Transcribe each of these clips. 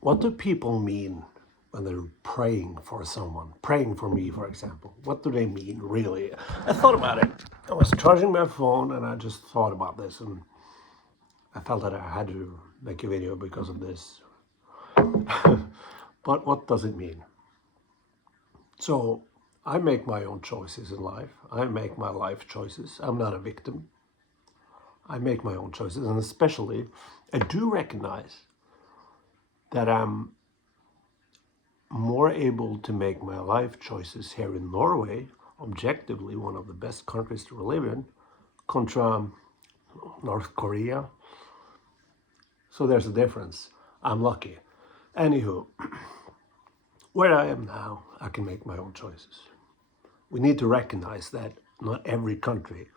What do people mean when they're praying for someone? Praying for me, for example. What do they mean, really? I thought about it. I was charging my phone and I just thought about this, and I felt that I had to make a video because of this. But what does it mean? So, I make my own choices in life. I make my life choices. I'm not a victim. I make my own choices, and especially, I do recognize that I'm more able to make my life choices here in Norway, objectively one of the best countries to live in, contra North Korea. So there's a difference. I'm lucky. Anywho, where I am now, I can make my own choices. We need to recognize that not every country,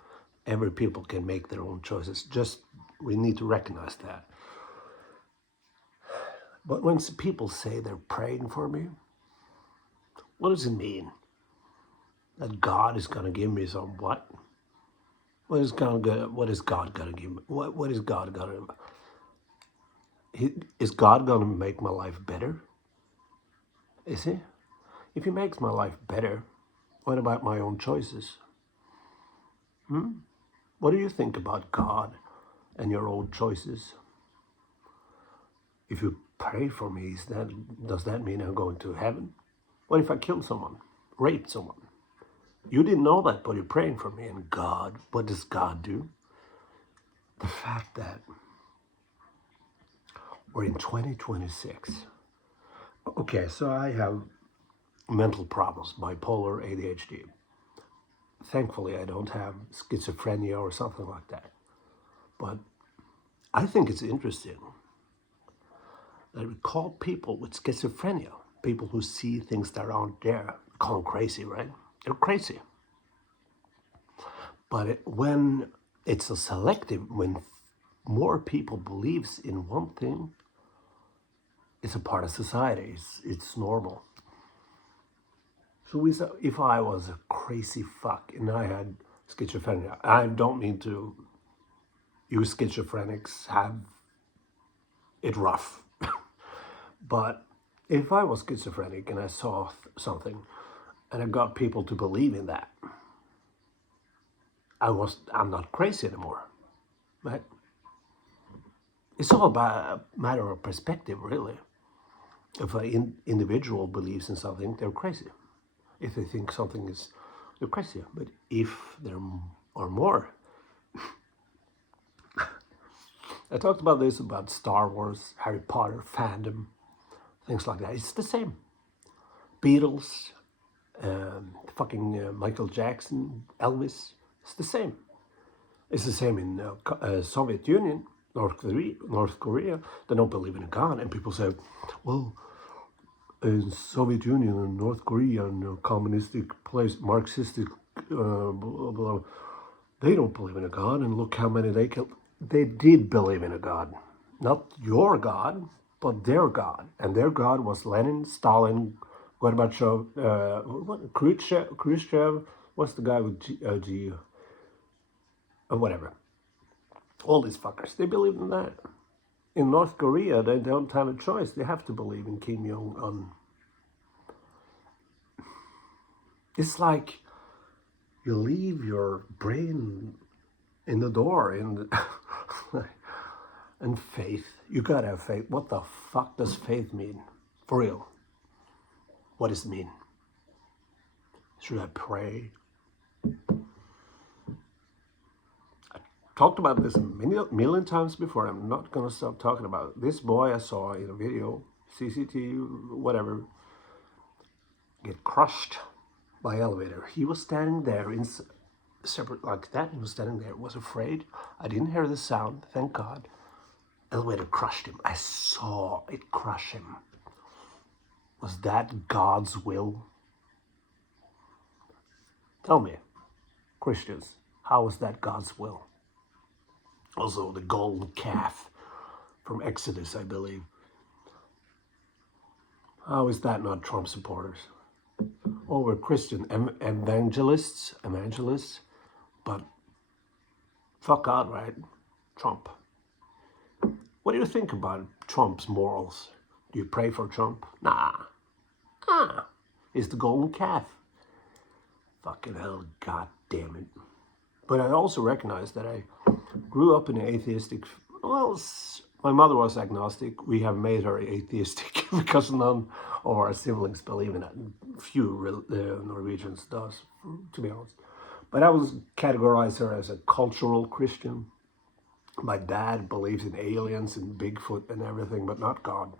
every people can make their own choices. Just we need to recognize that. But when people say they're praying for me, what does it mean? That God is going to give me some what? What is God going to give me? What is God going to? Is God going to make my life better? Is He? If He makes my life better, what about my own choices? What do you think about God and your own choices? If you pray for me, does that mean I'm going to heaven? What if I kill someone, rape someone? You didn't know that, but you're praying for me. And God, what does God do? The fact that we're in 2026. Okay, so I have mental problems, bipolar, ADHD. Thankfully, I don't have schizophrenia or something like that. But I think it's interesting that we call people with schizophrenia, people who see things that aren't there, call them crazy, right? They're crazy. But when it's a selective, when more people believes in one thing, it's a part of society. It's normal. So if I was a crazy fuck and I had schizophrenia, I don't mean to use schizophrenics have it rough, but if I was schizophrenic and I saw something and I got people to believe in that, I'm not crazy anymore, right? It's all about a matter of perspective, really. If an individual believes in something, they're crazy. If they think something is, they're crazy. But if there are more, I talked about this about Star Wars, Harry Potter, fandom, things like that. It's the same. Beatles, fucking Michael Jackson, Elvis. It's the same. It's the same in Soviet Union, North Korea. They don't believe in a God, and people say, well, in Soviet Union and North Korea and communistic place, Marxistic, blah, blah, they don't believe in a God, and look how many they killed. They did believe in a God, not your God, but their God, and their God was Lenin, Stalin, Gorbachev, Khrushchev. What's the guy with whatever? All these fuckers. They believe in that. In North Korea, they don't have a choice. They have to believe in Kim Jong Un. It's like you leave your brain in the door and faith. You gotta have faith. What the fuck does faith mean? For real. What does it mean? Should I pray? I talked about this a million times before. I'm not gonna stop talking about it. This boy I saw in a video, CCTV, whatever, get crushed by elevator. He was standing there in separate like that. He was standing there, was afraid. I didn't hear the sound, thank God. Elevator crushed him. I saw it crush him. Was that God's will? Tell me, Christians, how was that God's will? Also, the golden calf from Exodus, I believe. How is that not Trump supporters? Oh, we're Christian evangelists, but fuck God, right? Trump. What do you think about Trump's morals? Do you pray for Trump? Nah. Ah. He's the golden calf. Fucking hell, god damn it. But I also recognize that I grew up in an atheistic, well, my mother was agnostic. We have made her atheistic because none of our siblings believe in it. Few Norwegians does, to be honest. But I was categorize her as a cultural Christian. My dad believes in aliens and Bigfoot and everything, but not God.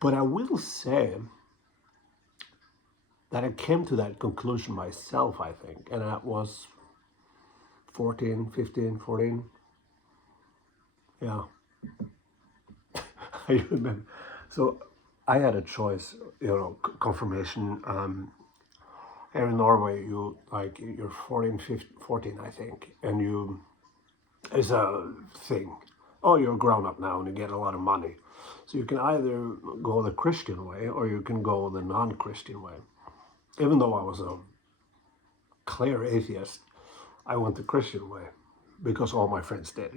But I will say that I came to that conclusion myself, I think, and that was 14, 15, 14. Yeah. I remember. So I had a choice, confirmation. Here in Norway, you're 14, 15, 14, I think, and it's a thing. Oh, you're grown up now and you get a lot of money. So you can either go the Christian way or you can go the non-Christian way. Even though I was a clear atheist, I went the Christian way because all my friends did,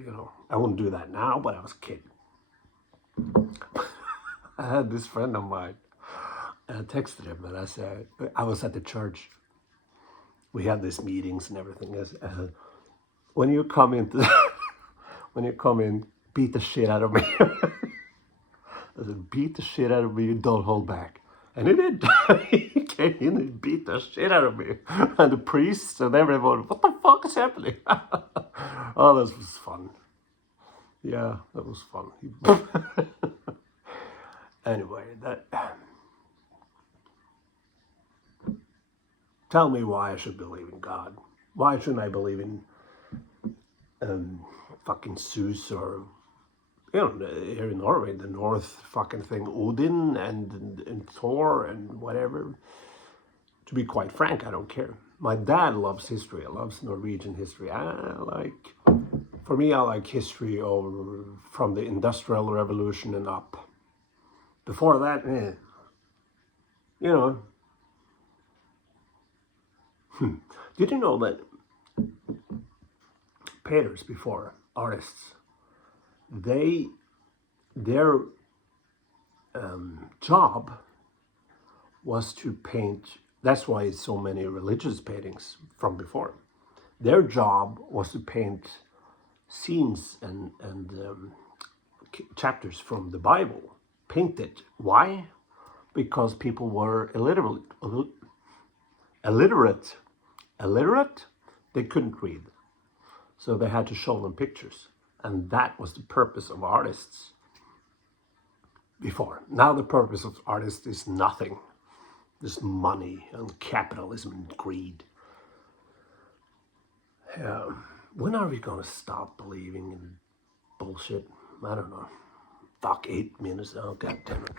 I wouldn't do that now, but I was a kid. I had this friend of mine, and I texted him and I said, I was at the church. We had these meetings and everything. I said, when you come in, beat the shit out of me. I said, beat the shit out of me and don't hold back. And he did. He came in and beat the shit out of me. And the priests and everyone, what the fuck is happening? Oh, this was fun. Yeah, that was fun. Anyway, tell me why I should believe in God. Why shouldn't I believe in fucking Zeus or, here in Norway, the North fucking thing, Odin and Thor and whatever. To be quite frank, I don't care. My dad loves history. I loves Norwegian history. For me, I like history from the Industrial Revolution and up. Before that, Did you know that painters before, artists, their job was to paint. That's why it's so many religious paintings from before. Their job was to paint scenes and chapters from the Bible. Paint it. Why? Because people were illiterate. They couldn't read, so they had to show them pictures, and that was the purpose of artists before. Now the purpose of artists is nothing. There's money and capitalism and greed. When are we gonna stop believing in bullshit? I don't know. Fuck, 8 minutes. Oh, god damn it.